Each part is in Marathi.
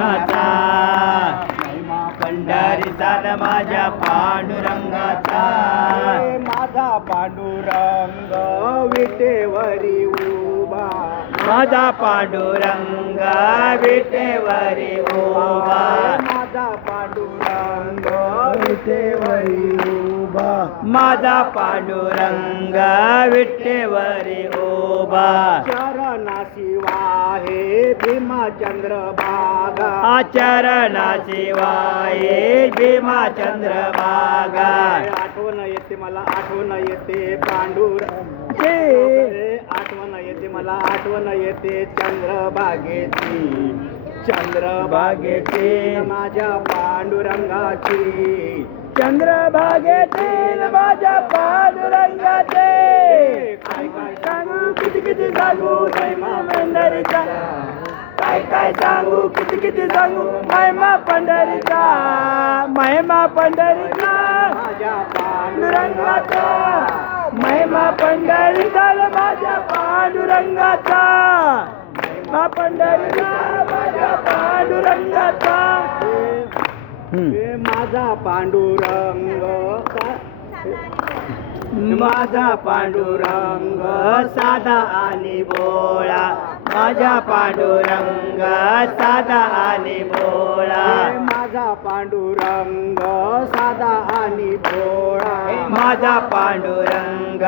पांडुरंगाचा महिमा पंढरीचा माझ्या पांडुरंगाचा माझा पांडुरंग विटेवरी उभा माझा पांडुरंग विटेवरी उभा माझा पांडुरंग विटेवरी उभा माझा पांडुरंग विटेवरी उभा चरणाशी वाहे भीमाचंद्र भागा चरणाशिवाय भीमा चंद्रभागा आठवण येते मला आठवण येते पांडुरंग आठवण येते मला आठवण येते चंद्रभागेची चंद्रभागेची माझ्या पांडुरंगाची चंद्रभागेची माझ्या पांडुरंगाचे काय काय सांगू किती किती सांगू महिमा पंढरीचा काय काय सांगू किती किती सांगू महिमा पंढरीचा महिमा पंढरीचा माझ्या पांडुरंगाचा महिमा पंढरीचा माझ्या पांडुरंगाचा महिमा पंढरीचा माझ्या पांडुरंगाचा माझा पांडुरंग माझा पांडुरंग साधा आणि भोळा माझा पांडुरंग साधा आणि भोळा माझा पांडुरंग साधा आणि भोळा माझा पांडुरंग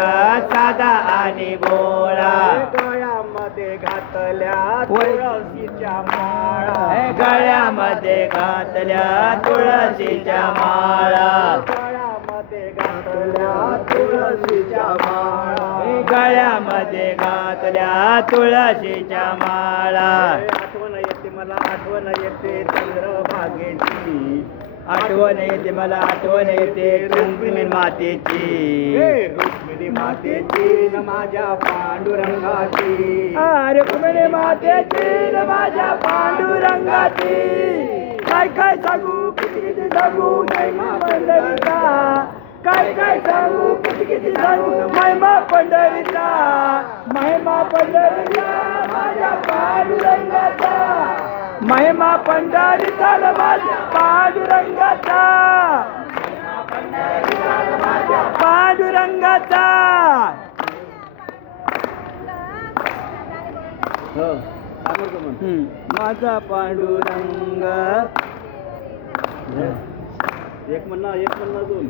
साधा आणि भोळा गळ्यामध्ये घातल्या तुळशीच्या माळा गळ्यामध्ये घातल्या तुळशीच्या माळा गळ्यामध्ये घातल्या तुळशीच्या माळा गळ्यामध्ये घातल्या तुळशीच्या माळा आठवण येते मला आठवण येते चंद्रभागेची आठवण येते मला आठवण येते रुक्मिणी मातेची रुक्मिणी मातेची न माझ्या पांडुरंगाची रुक्मिणी मातेची न माझ्या पांडुरंगाची काय काय सांगू किती किती सांगू महिमा पंढरीचा काय काय सांगू किती किती सांगू महिमा पंढरीचा महिमा पंढरीचा माझ्या पांडुरंगाचा महिमा पंढरीचा माझ्या पांडुरंगाचा पांडुरंगाचा माझा पांडुरंग एक म्हणणं अजून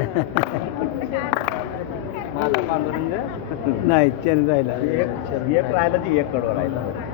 माझा पांडुरंग नाही चेन राहिला एक राहिला ती एक कडवा राहिला